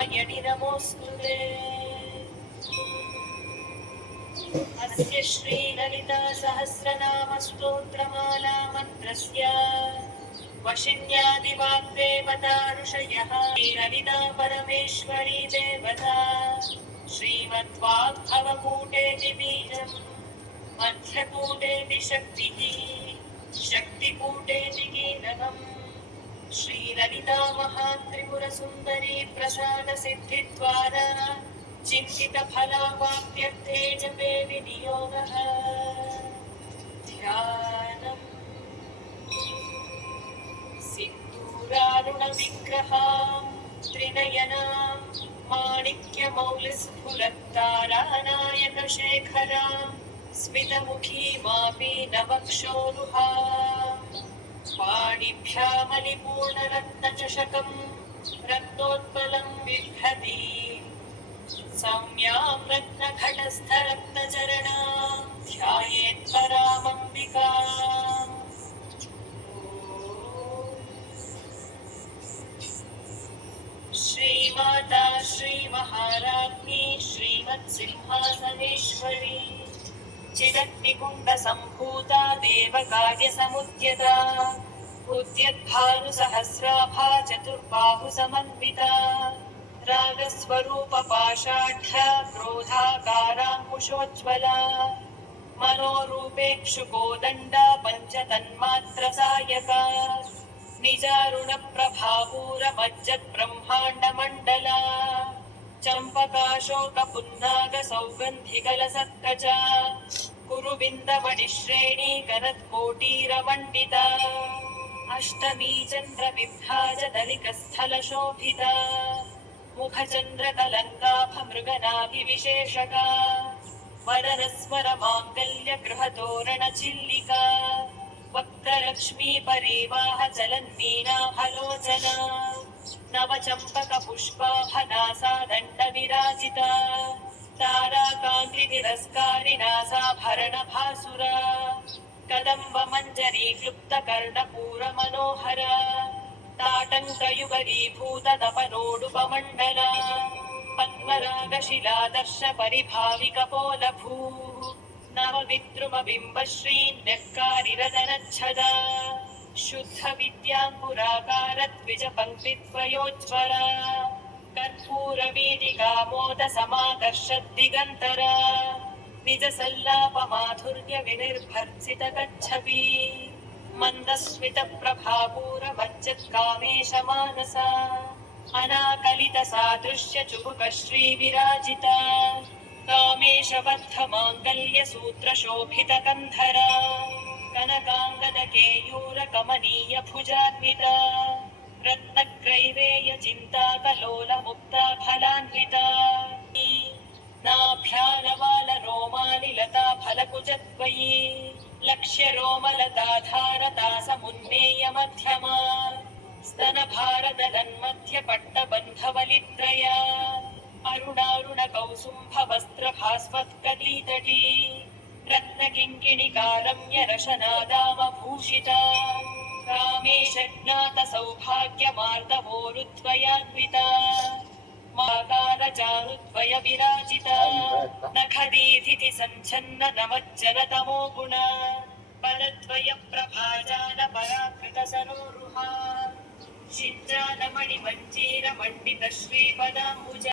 यदि नमोऽस्तुते। अस्य श्रीललिता सहस्रनाम स्तोत्रमाला मन्त्रस्य वशिन्यादिवाग्देवता ऋषयः श्रीललिता परमेश्वरी देवता श्रीमद्वाग्भवकूटेति बीजम् मध्यकूटेति शक्तिः शक्तिकूटेति कीलकम् श्रीललिता महात्रिपुरसुन्दरी प्रसादसिद्धिद्वारा चिन्तितफलावाप्त्यर्थे जपे विनियोगः। ध्यानम् सिन्दूरारुणविग्रहां त्रिनयनां माणिक्यमौलिस्फुरत्तारानायकशेखरां स्मितमुखीमापि नवक्षोरुहाम् पाणिभ्यामलिपूर्णरत्नचषकं रत्नोत्पलं बिभ्रति सौम्यां रत्नघटस्थरत्नचरणां ध्यायेत्परामम्बिकाम्। श्रीमाता श्रीमहाराज्ञी श्रीमत्सिंहासनेश्वरी चिदग्निकुण्डसम्भूता देवकार्यसमुद्यता उद्यद्भानुसहस्राभा चतुर्बाहुसमन्विता रागस्वरूपपाषाढ्य क्रोधाकाराङ्कुशोज्ज्वला मनोरूपेक्षुकोदण्डा पञ्चतन्मात्रसायका निजारुणप्रभापूरमज्जद्ब्रह्माण्डमण्डला चम्पकाशोकपुन्नागसौगन्धिकलसत्कचा कुरुबिन्दमणिश्रेणीकरत्कोटीरमण्डिता अष्टमी चन्द्रबिभ्राजदलिकस्थलशोभिता मुखचन्द्रकलङ्काभमृगनाभिविशेषका वरनस्मरमाङ्गल्यगृहतोरणचिल्लिका वक्त्रलक्ष्मीपरीवाहचलन्मीनाभलोचना नवचम्पकपुष्पाभनासा दण्डविराजिता ताराकान्तितिरस्कारिणासाभरणभासुरा कदम्बमञ्जरीक्लुप्तकर्णपूरमनोहरा ताटङ्कयुगलीभूततपनोडुपमण्डला पद्मरागशिलादर्शपरिभाविकपोलभूः नवविद्रुमबिम्बश्रीन्यक्कारिरदनच्छदा शुद्धविद्याङ्कुराकारद्विजपङ्क्तिद्वयोज्ज्वला कर्पूरवीदिकामोदसमाकर्षद्दिगन्तरा निजसल्लापमाधुर्यविनिर्भर्त्सितकच्छपी मन्दस्मितप्रभापूरमज्जत्कामेशमानसा अनाकलितसादृश्यचुबुकश्रीविराजिता कामेशबद्धमाङ्गल्यसूत्रशोभितकन्धरा कनकाङ्गदकेयूरकमनीयभुजान्विता रत्नग्रैवेयचिन्ताकलोलमुक्ता फलान्विता नाभ्यानवालरोमालिलता फलकुजद्वयी लक्ष्यरोमलताधारता समुन्मेयमध्यमा स्तनभारदलन्मध्यपट्टबन्धवलित्रया अरुणारुणकौसुम्भवस्त्रभास्वत्कलीतटी रत्नकिङ्किणिकारम्यरशनादामभूषिता कामेशज्ञातसौभाग्यमार्दवोरुद्वयान्विता माकारचारुद्वयविराजिता नखदीधिति सञ्छन्न नमज्जनतमो गुणा परद्वयप्रभाजालपराकृतसरोरुहा शिञ्जालमणिमञ्जीरमण्डितश्रीपदाम्बुजा